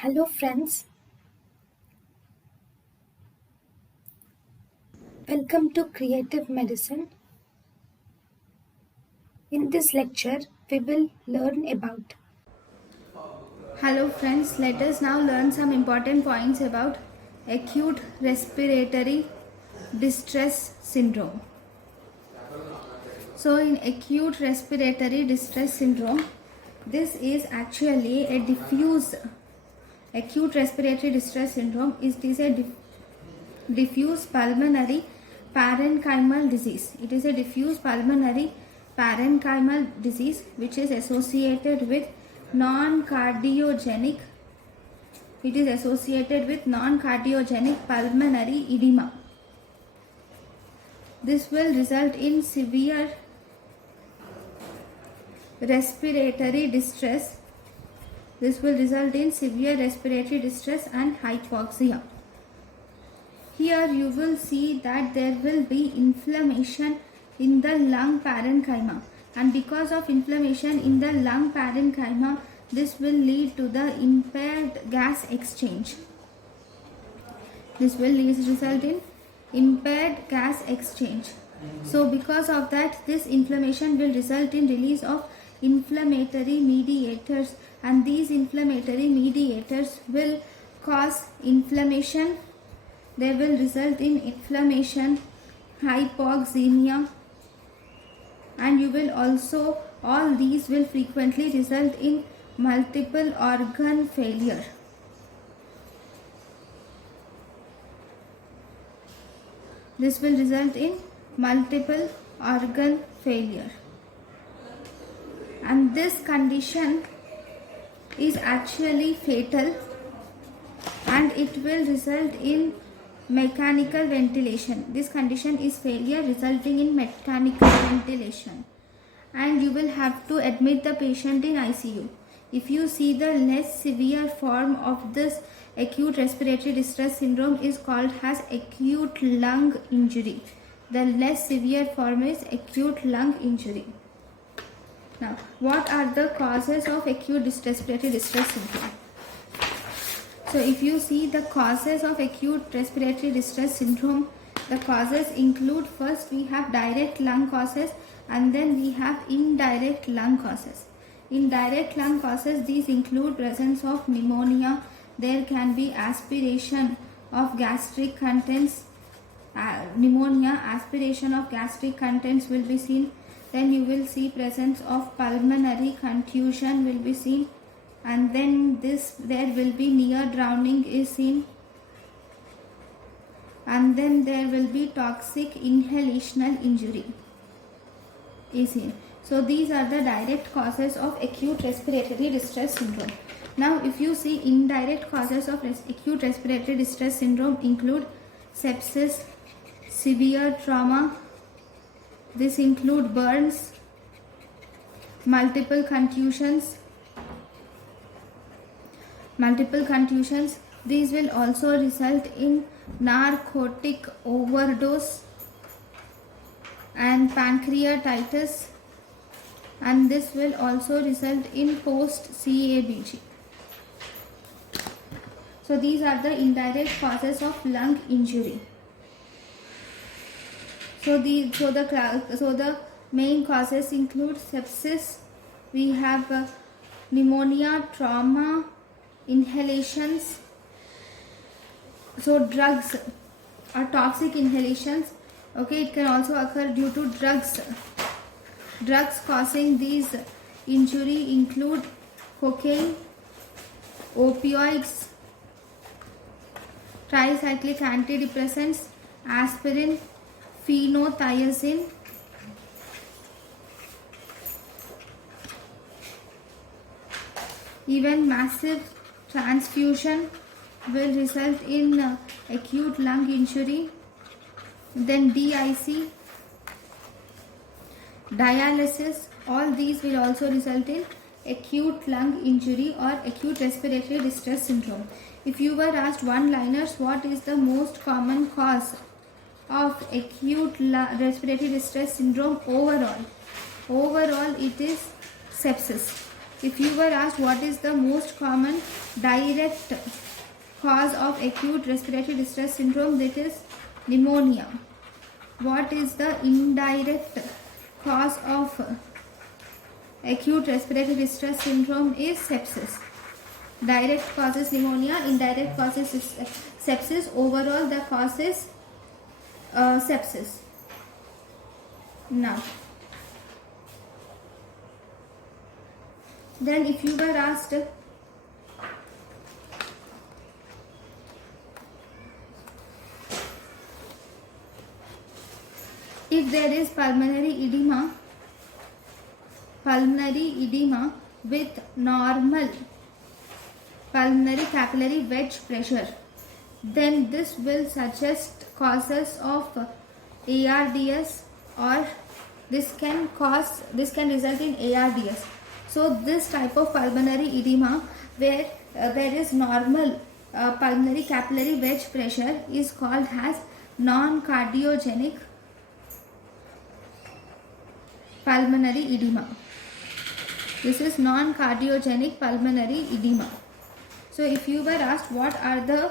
Hello friends, welcome to Creative Medicine. In this lecture, we will learn about. Hello friends, let us now learn some important points about acute respiratory distress syndrome. So in acute respiratory distress syndrome, this is actually a diffuse acute respiratory distress syndrome. It is a diffuse pulmonary parenchymal disease. It is a diffuse pulmonary parenchymal disease which is associated with non-cardiogenic pulmonary edema. This will result in severe respiratory distress. And hypoxia. Here you will see that there will be inflammation in the lung parenchyma, and because of inflammation in the lung parenchyma, this will lead to the impaired gas exchange. This will result in impaired gas exchange. So because of that, this inflammation will result in release of inflammatory mediators, and these inflammatory mediators will cause inflammation. They will result in inflammation, hypoxemia, and you will also, all these will frequently result in multiple organ failure. This will result in multiple organ failure. And this condition is actually fatal, and it will result in mechanical ventilation. This condition is failure resulting in mechanical ventilation, and you will have to admit the patient in ICU. If you see, the less severe form of this acute respiratory distress syndrome is called as acute lung injury. The less severe form is acute lung injury. Now, what are the causes of acute respiratory distress syndrome? So if you see the causes of acute respiratory distress syndrome, the causes include, first we have direct lung causes, and then we have indirect lung causes. Indirect lung causes, these include presence of pneumonia. There can be aspiration of gastric contents, pneumonia, aspiration of gastric contents will be seen. Then you will see presence of pulmonary contusion will be seen, and then there will be near drowning is seen, and then there will be toxic inhalational injury is seen. So these are the direct causes of acute respiratory distress syndrome. Now if you see, indirect causes of acute respiratory distress syndrome include sepsis, severe trauma. This include burns, multiple contusions. These will also result in narcotic overdose and pancreatitis, and this will also result in post-CABG. So these are the indirect causes of lung injury. So the main causes include sepsis, we have pneumonia, trauma, inhalations. So drugs or toxic inhalations, okay, it can also occur due to drugs. Drugs causing these injury include cocaine, opioids, tricyclic antidepressants, aspirin, phenothiazine. Even massive transfusion will result in acute lung injury. Then DIC, dialysis, all these will also result in acute lung injury or acute respiratory distress syndrome. If you were asked one-liners, what is the most common cause of acute respiratory distress syndrome overall? Overall, it is sepsis. If you were asked what is the most common direct cause of acute respiratory distress syndrome, that is pneumonia. What is the indirect cause of acute respiratory distress syndrome is sepsis. Direct causes pneumonia, indirect causes sepsis. Overall the cause is sepsis. Now, then if you were asked if there is pulmonary edema with normal pulmonary capillary wedge pressure, then this will suggest causes of ARDS, or this can result in ARDS. So this type of pulmonary edema where there is normal pulmonary capillary wedge pressure is called as non-cardiogenic pulmonary edema. This is non-cardiogenic pulmonary edema. So if you were asked what are the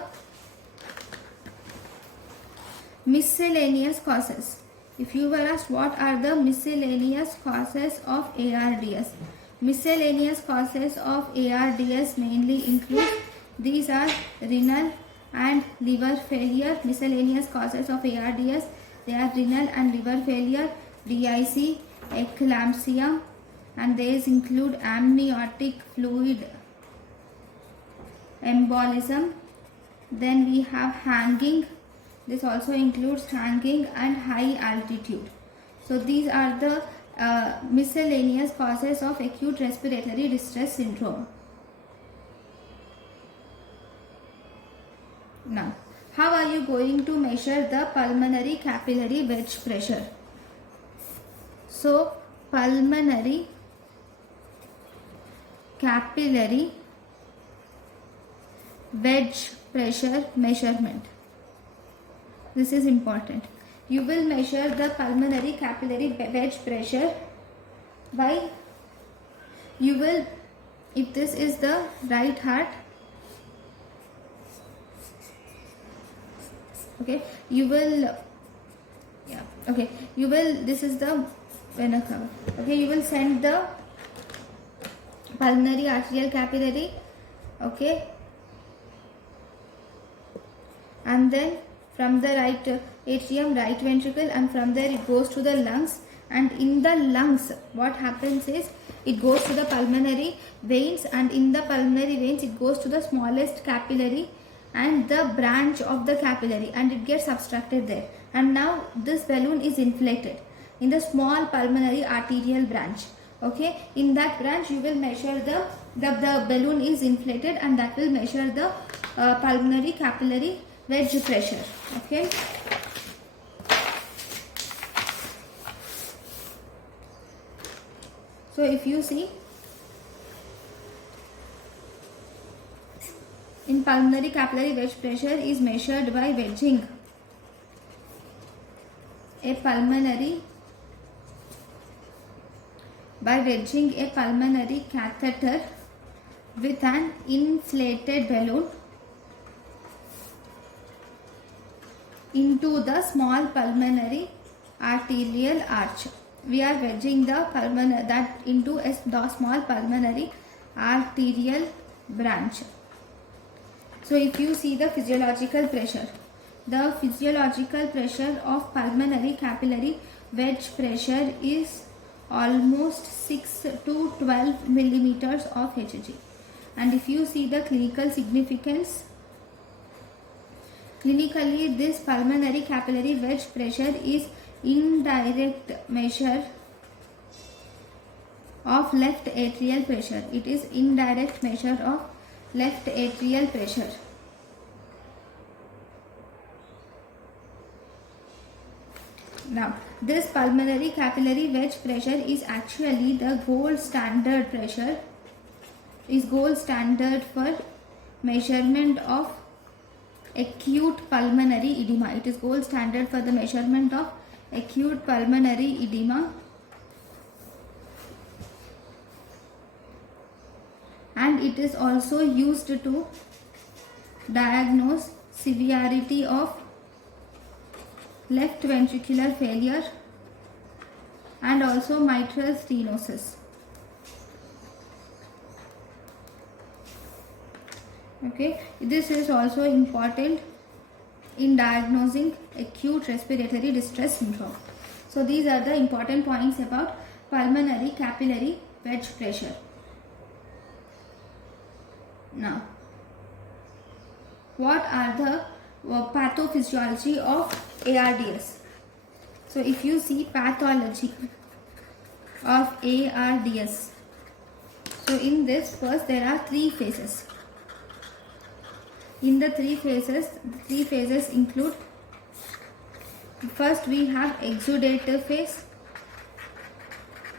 miscellaneous causes, if you were asked what are the miscellaneous causes of ARDS, miscellaneous causes of ARDS mainly include, these are renal and liver failure. Miscellaneous causes of ARDS, they are renal and liver failure, DIC, eclampsia, and these include amniotic fluid embolism. Then we have hanging. This also includes hanging and high altitude. So these are the miscellaneous causes of acute respiratory distress syndrome. Now, how are you going to measure the pulmonary capillary wedge pressure? So, pulmonary capillary wedge pressure measurement. This is important. You will measure the pulmonary capillary wedge pressure by, you will, if this is the right heart, okay, you will, yeah, okay, you will, this is the vena cava, okay, you will send the pulmonary arterial capillary, okay, and then from the right atrium, right ventricle, and from there it goes to the lungs, and in the lungs what happens is it goes to the pulmonary veins, and in the pulmonary veins it goes to the smallest capillary and the branch of the capillary, and it gets obstructed there, and now this balloon is inflated in the small pulmonary arterial branch. Okay, in that branch you will measure the balloon is inflated, and that will measure the pulmonary capillary wedge pressure. Okay, so if you see, in pulmonary capillary wedge pressure is measured by wedging a pulmonary catheter with an inflated balloon into the small pulmonary arterial arch. We are wedging the that into the small pulmonary arterial branch. So if you see the physiological pressure of pulmonary capillary wedge pressure is almost 6 to 12 millimeters of Hg. And if you see the clinical significance, clinically this pulmonary capillary wedge pressure is indirect measure of left atrial pressure. It is indirect measure of left atrial pressure. Now, this pulmonary capillary wedge pressure is actually the gold standard pressure, is gold standard for measurement of acute pulmonary edema. It is gold standard for the measurement of acute pulmonary edema. and it is also used to diagnose severity of left ventricular failure and also mitral stenosis. Okay, this is also important in diagnosing acute respiratory distress syndrome. So these are the important points about pulmonary capillary wedge pressure. Now, what are the pathophysiology of ARDS? So if you see pathology of ARDS, so in this first there are three phases. In the three phases include, first we have exudative phase,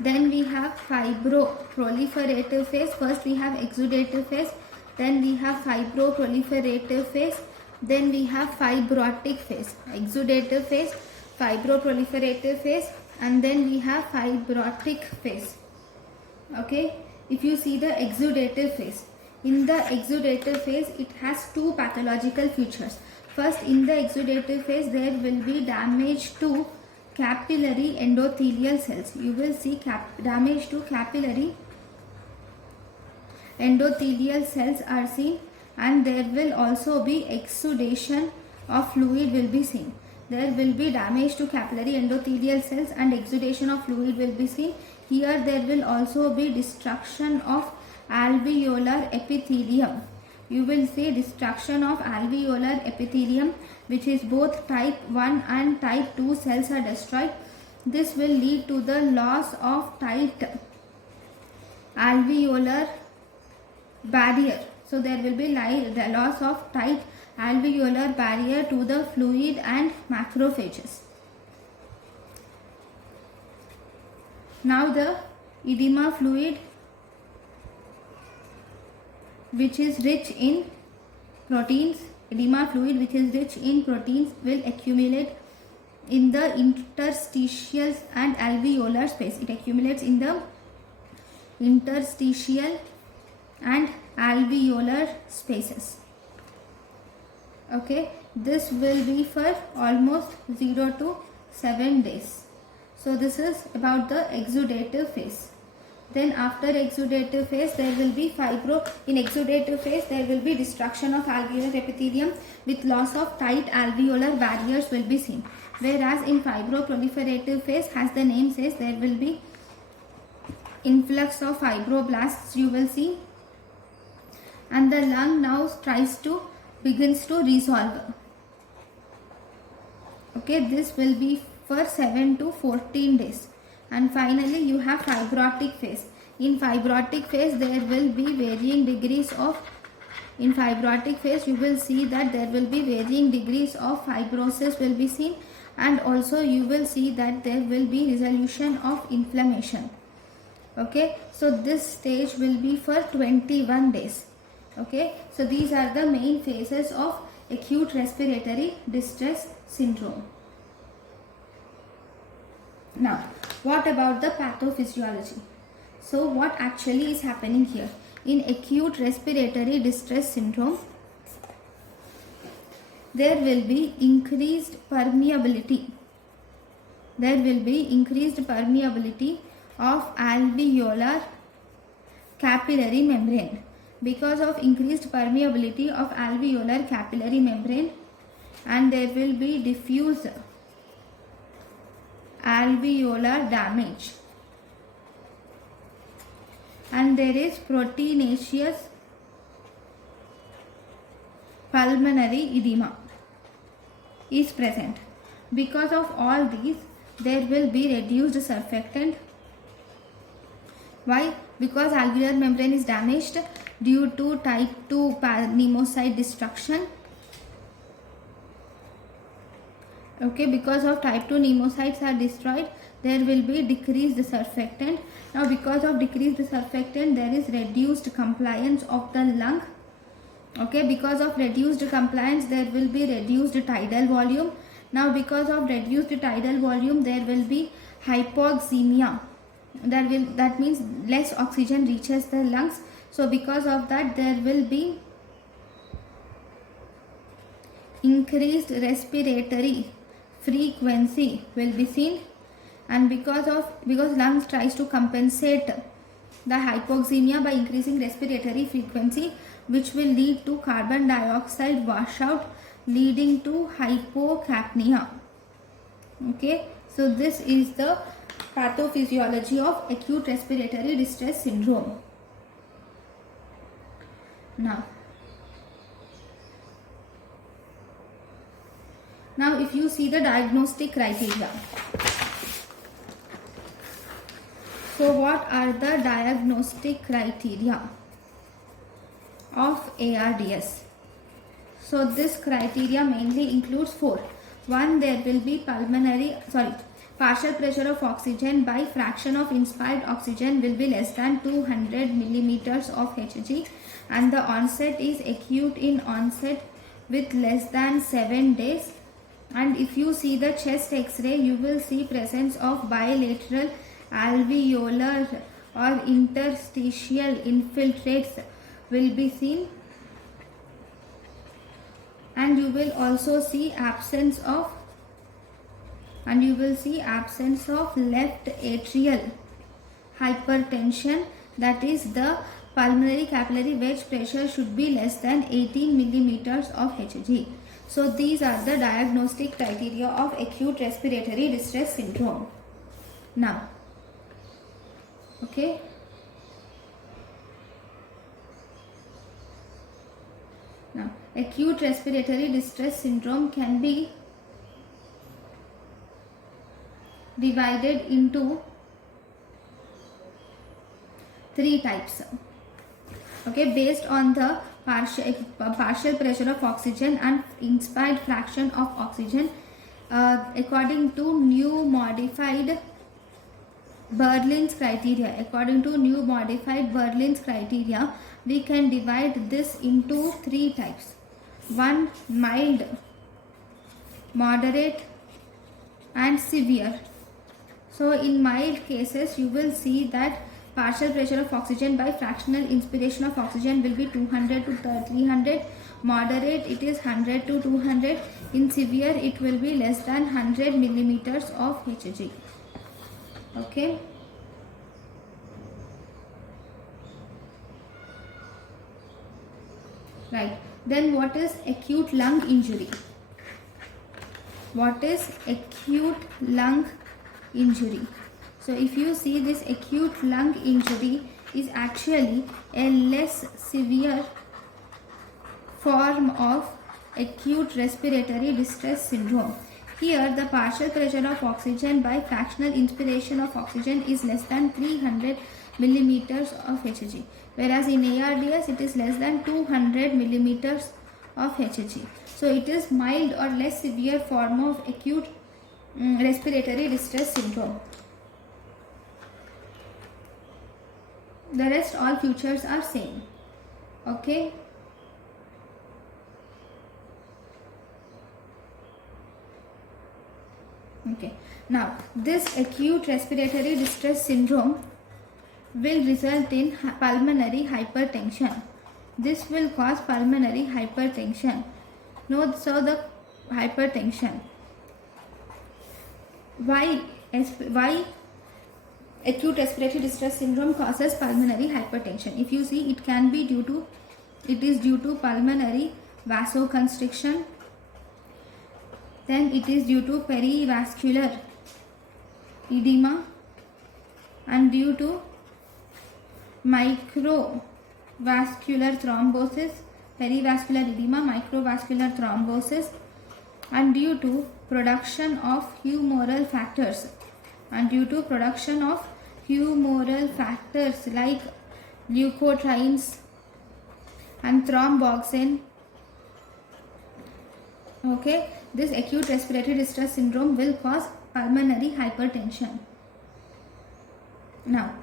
then we have fibroproliferative phase. First we have exudative phase, then we have fibroproliferative phase, then we have fibrotic phase. Exudative phase, fibroproliferative phase, and then we have fibrotic phase. Okay, if you see the exudative phase, in the exudative phase it has two pathological features. First, in the exudative phase there will be damage to capillary endothelial cells. You will see damage to capillary endothelial cells are seen, and there will also be exudation of fluid will be seen. There will be damage to capillary endothelial cells and exudation of fluid will be seen. Here there will also be destruction of alveolar epithelium. You will see destruction of alveolar epithelium, which is both type 1 and type 2 cells are destroyed. This will lead to the loss of tight alveolar barrier. So there will be the loss of tight alveolar barrier to the fluid and macrophages. Now the edema fluid, which is rich in proteins, will accumulate in the interstitial and alveolar space. It accumulates in the interstitial and alveolar spaces. Okay, this will be for almost 0 to 7 days. So this is about the exudative phase. Then after exudative phase there will be in exudative phase there will be destruction of alveolar epithelium with loss of tight alveolar barriers will be seen. Whereas in fibroproliferative phase, as the name says, there will be influx of fibroblasts you will see, and the lung now begins to resolve. Okay, this will be for 7 to 14 days. And finally you have fibrotic phase. In fibrotic phase there will be varying degrees of, in fibrotic phase you will see that there will be varying degrees of fibrosis will be seen, and also you will see that there will be resolution of inflammation. Okay, so this stage will be for 21 days. Okay, so these are the main phases of acute respiratory distress syndrome. Now, what about the pathophysiology? So, what actually is happening here? In acute respiratory distress syndrome, there will be increased permeability. There will be increased permeability of alveolar capillary membrane. Because of increased permeability of alveolar capillary membrane, and there will be diffuse alveolar damage, and there is proteinaceous pulmonary edema is present. Because of all these, there will be reduced surfactant. Why? Because alveolar membrane is damaged due to type 2 pneumocyte destruction. Okay, because of type 2 pneumocytes are destroyed, there will be decreased surfactant. Now because of decreased surfactant, there is reduced compliance of the lung. Okay, because of reduced compliance, there will be reduced tidal volume. Now because of reduced tidal volume, there will be hypoxemia. That means less oxygen reaches the lungs. So because of that, there will be increased respiratory frequency will be seen, and because lungs tries to compensate the hypoxemia by increasing respiratory frequency, which will lead to carbon dioxide washout, leading to hypocapnia. Okay, so this is the pathophysiology of acute respiratory distress syndrome. Now if you see the diagnostic criteria, so what are the diagnostic criteria of ARDS? So this criteria mainly includes 4. 1, there will be partial pressure of oxygen by fraction of inspired oxygen will be less than 200 millimeters of Hg, and the onset is acute in onset with less than 7 days. And if you see the chest X-ray, you will see presence of bilateral alveolar or interstitial infiltrates will be seen, and you will also see absence of left atrial hypertension, that is the pulmonary capillary wedge pressure should be less than 18 millimeters of Hg. So these are the diagnostic criteria of acute respiratory distress syndrome. Now, okay. Now, acute respiratory distress syndrome can be divided into 3 types. Okay, based on the partial pressure of oxygen and inspired fraction of oxygen, according to new modified Berlin's criteria. We can divide this into 3 types. 1, mild, moderate and severe. So in mild cases, you will see that partial pressure of oxygen by fractional inspiration of oxygen will be 200 to 300. Moderate, it is 100 to 200. In severe, it will be less than 100 millimeters of Hg. Okay. Right. Then what is acute lung injury? So if you see, this acute lung injury is actually a less severe form of acute respiratory distress syndrome. Here the partial pressure of oxygen by fractional inspiration of oxygen is less than 300 millimeters of Hg, whereas in ARDS it is less than 200 millimeters of Hg. So it is mild or less severe form of acute respiratory distress syndrome. The rest all features are same. Okay. Okay. Now this acute respiratory distress syndrome will result in pulmonary hypertension. This will cause pulmonary hypertension. Note, so the hypertension. Why acute respiratory distress syndrome causes pulmonary hypertension? If you see, it is due to pulmonary vasoconstriction, then it is due to perivascular edema, and due to microvascular thrombosis, perivascular edema, microvascular thrombosis, and due to production of humoral factors, like leukotrienes and thromboxane. Okay, this acute respiratory distress syndrome will cause pulmonary hypertension. Now,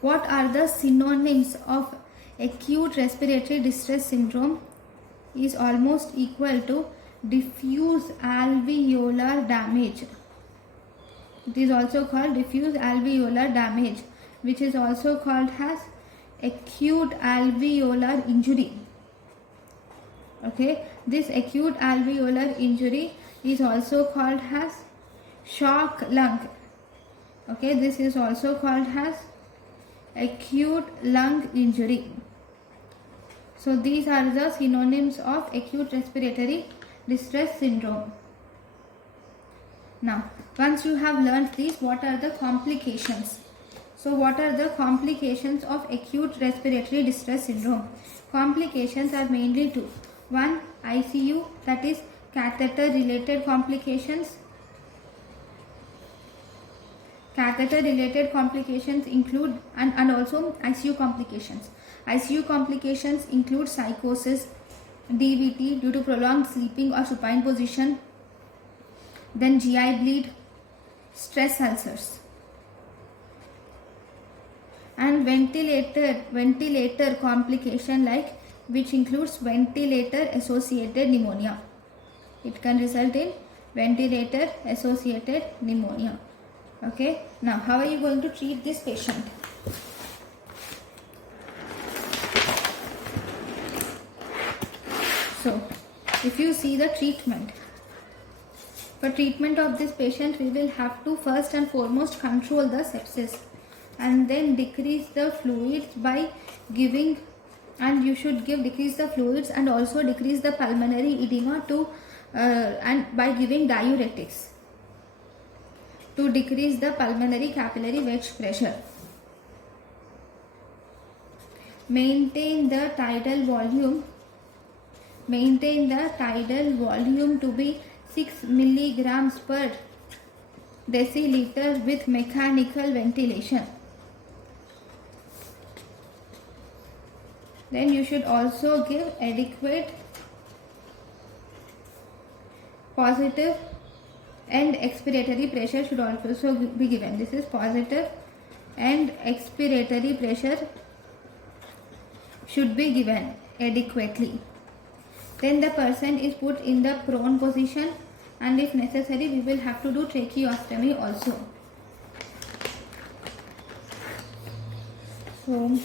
what are the synonyms of acute respiratory distress syndrome? Is almost equal to diffuse alveolar damage. It is also called diffuse alveolar damage, which is also called as acute alveolar injury. Okay, this acute alveolar injury is also called as shock lung. Okay, this is also called as acute lung injury. So these are the synonyms of acute respiratory distress syndrome. Now, once you have learnt these, what are the complications? So what are the complications of acute respiratory distress syndrome? Complications are mainly two. One, ICU, that is catheter related complications. Catheter related complications include and also ICU complications. ICU complications include psychosis, DVT due to prolonged sleeping or supine position, then GI bleed, stress ulcers, and ventilator complication, like which includes ventilator associated pneumonia. It can result in ventilator associated pneumonia. Okay, now how are you going to treat this patient? So if you see the treatment, for treatment of this patient, we will have to first and foremost control the sepsis and then decrease the fluids by giving, and you should decrease the fluids and also decrease the pulmonary edema and by giving diuretics to decrease the pulmonary capillary wedge pressure. Maintain the tidal volume to be 6 milligrams per deciliter with mechanical ventilation. Then you should also give adequate positive and expiratory pressure should also be given. This is positive and expiratory pressure should be given adequately. Then the person is put in the prone position, and if necessary we will have to do tracheostomy also. So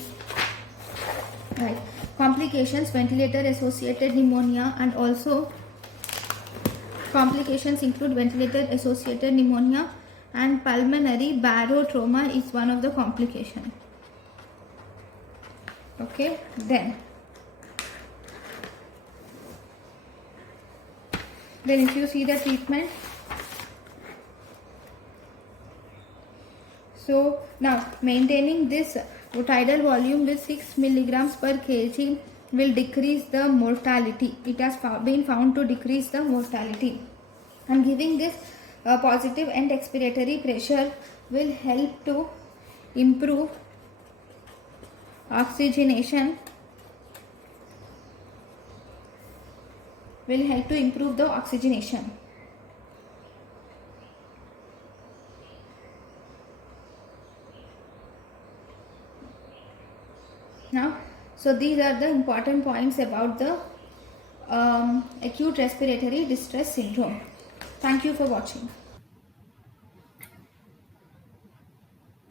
right, complications, ventilator associated pneumonia, and also complications include ventilator associated pneumonia and pulmonary barotrauma is one of the complications. Okay, then if you see the treatment, so now maintaining this tidal volume with 6 milligrams per kg will decrease the mortality. It has been found to decrease the mortality, and giving this positive and expiratory pressure will help to improve oxygenation, will help to improve the oxygenation. Now, so these are the important points about the acute respiratory distress syndrome. Thank you for watching.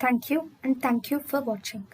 Thank you, and thank you for watching.